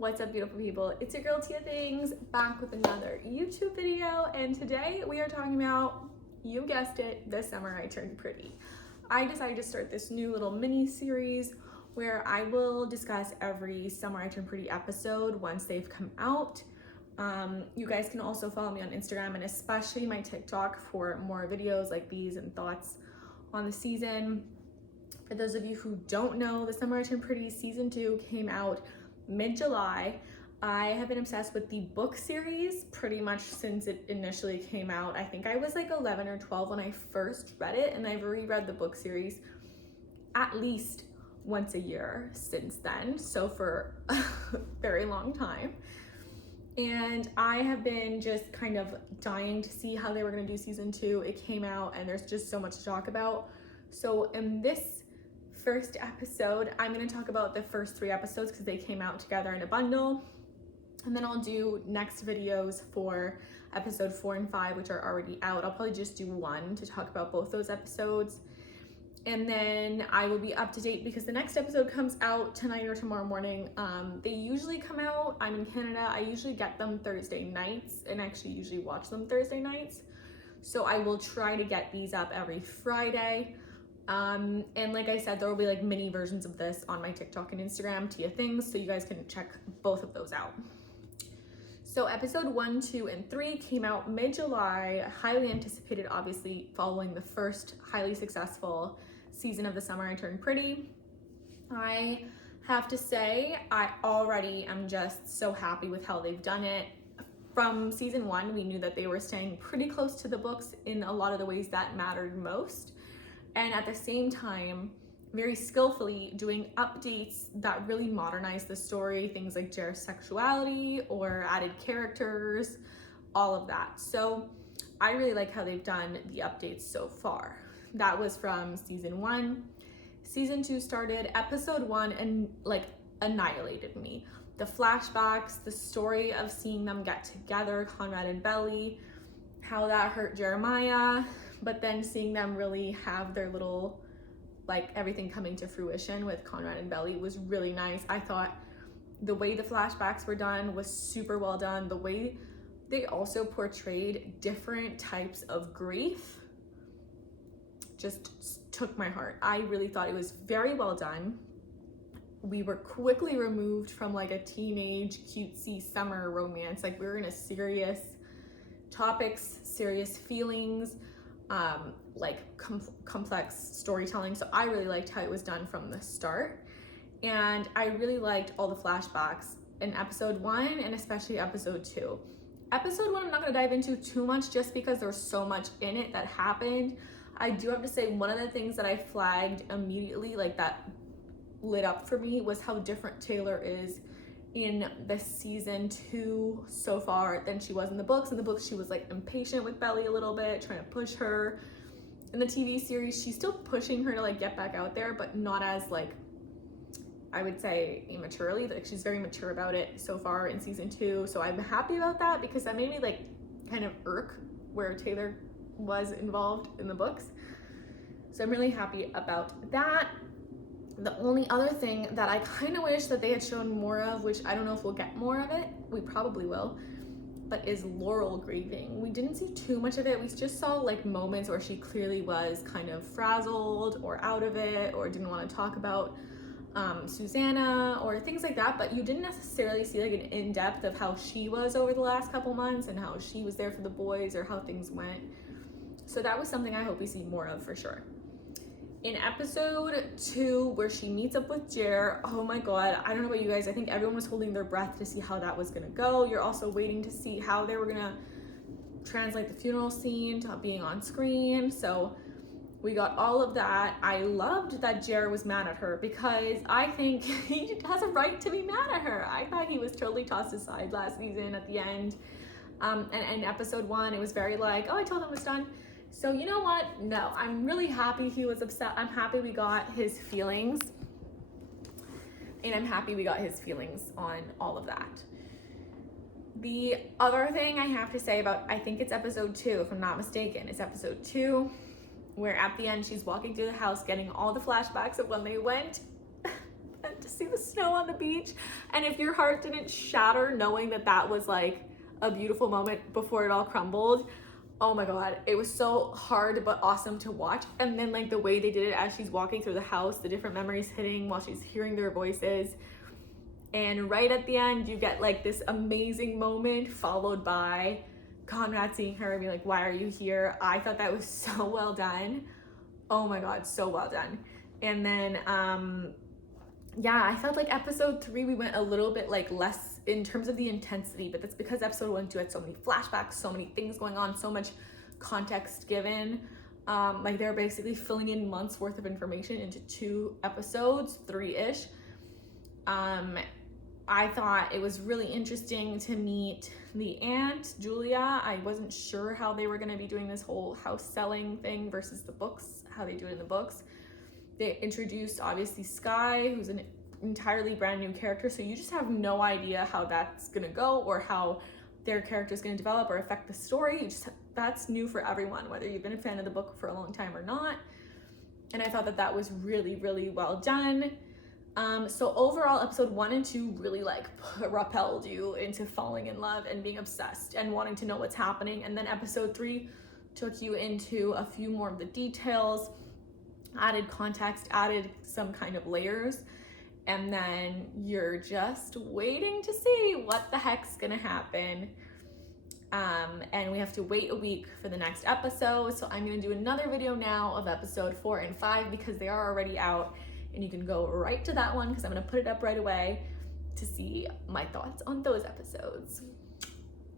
What's up, beautiful people? It's your girl Tia Things, back with another YouTube video, and today we are talking about, you guessed it, the summer I turned pretty. I decided to start this new little mini series where I will discuss every summer I turned pretty episode once they've come out. You guys can also follow me on Instagram and especially my TikTok for more videos like these and thoughts on the season. For those of you who don't know, the Summer I Turned Pretty season 2 came out mid-July. I have been obsessed with the book series pretty much since it initially came out. I think I was like 11 or 12 when I first read it, and I've reread the book series at least once a year since then, so for a very long time. And I have been just kind of dying to see how they were going to do season 2. It came out and there's just so much to talk about. So in this first episode, I'm going to talk about the first 3 episodes because they came out together in a bundle. And then I'll do next videos for episode 4 and 5, which are already out. I'll probably just do one to talk about both those episodes. And then I will be up to date because the next episode comes out tonight or tomorrow morning. They usually come out, I'm in Canada, I usually get them Thursday nights and actually usually watch them Thursday nights. So I will try to get these up every Friday. And like I said, there will be like mini versions of this on my TikTok and Instagram, Tia Things, so you guys can check both of those out. So episode 1, 2, and 3 came out mid-July, highly anticipated, obviously, following the first highly successful season of The Summer I Turned Pretty. I have to say, I already am just so happy with how they've done it. From season 1, we knew that they were staying pretty close to the books in a lot of the ways that mattered most. And at the same time, very skillfully doing updates that really modernize the story, things like Jer's sexuality or added characters, all of that. So I really like how they've done the updates so far. That was from season 1. Season 2 started, episode 1 and like annihilated me. The flashbacks, the story of seeing them get together, Conrad and Belly, how that hurt Jeremiah, but then seeing them really have their little, like everything coming to fruition with Conrad and Belly was really nice. I thought the way the flashbacks were done was super well done. The way they also portrayed different types of grief just took my heart. I really thought it was very well done. We were quickly removed from like a teenage cutesy summer romance. Like we were in a serious topics, serious feelings, complex storytelling. So I really liked how it was done from the start. And I really liked all the flashbacks in episode 1 and especially episode 2. Episode 1, I'm not gonna dive into too much just because there's so much in it that happened. I do have to say one of the things that I flagged immediately, like that lit up for me, was how different Taylor is in the season 2 so far than she was in the books. In the books, she was like impatient with Belly a little bit, trying to push her. In the TV series, she's still pushing her to like get back out there, but not as like, I would say immaturely. Like she's very mature about it so far in season 2. So I'm happy about that because that made me like kind of irk where Taylor was involved in the books. So I'm really happy about that. The only other thing that I kind of wish that they had shown more of, which I don't know if we'll get more of it, we probably will, but is Laurel grieving. We didn't see too much of it. We just saw like moments where she clearly was kind of frazzled or out of it or didn't want to talk about Susanna or things like that, but you didn't necessarily see like an in-depth of how she was over the last couple months and how she was there for the boys or how things went. So that was something I hope we see more of for sure. In episode 2, where she meets up with Jer, oh my god, I don't know about you guys, I think everyone was holding their breath to see how that was gonna go. You're also waiting to see how they were gonna translate the funeral scene to being on screen. So we got all of that. I loved that Jer was mad at her because I think he has a right to be mad at her. I thought he was totally tossed aside last season at the end. And in episode 1, it was very like, oh, I told him it was done. So you know what? No, I'm really happy he was upset. I'm happy we got his feelings. And I'm happy we got his feelings on all of that. The other thing I have to say about, I think it's episode 2, if I'm not mistaken, it's episode 2, where at the end she's walking through the house getting all the flashbacks of when they went to see the snow on the beach. And if your heart didn't shatter knowing that that was like a beautiful moment before it all crumbled, oh my God, it was so hard but awesome to watch. And then like the way they did it as she's walking through the house, the different memories hitting while she's hearing their voices. And right at the end, you get like this amazing moment followed by Conrad seeing her and being like, why are you here? I thought that was so well done. Oh my God, so well done. And then, yeah, I felt like episode 3, we went a little bit like less in terms of the intensity, but that's because episode 1 and 2 had so many flashbacks, so many things going on, so much context given. Like they're basically filling in months worth of information into 2 episodes, 3-ish. I thought it was really interesting to meet the aunt, Julia. I wasn't sure how they were going to be doing this whole house selling thing versus the books, how they do it in the books. They introduced obviously Sky, who's an entirely brand new character, so you just have no idea how that's going to go or how their character is going to develop or affect the story. That's new for everyone, whether you've been a fan of the book for a long time or not. And I thought that that was really, really well done. So overall, episode 1 and 2 really like propelled you into falling in love and being obsessed and wanting to know what's happening. And then episode 3 took you into a few more of the details, added context, added some kind of layers. And then you're just waiting to see what the heck's gonna happen. And we have to wait a week for the next episode. So I'm gonna do another video now of episode 4 and 5 because they are already out. And you can go right to that one because I'm going to put it up right away to see my thoughts on those episodes.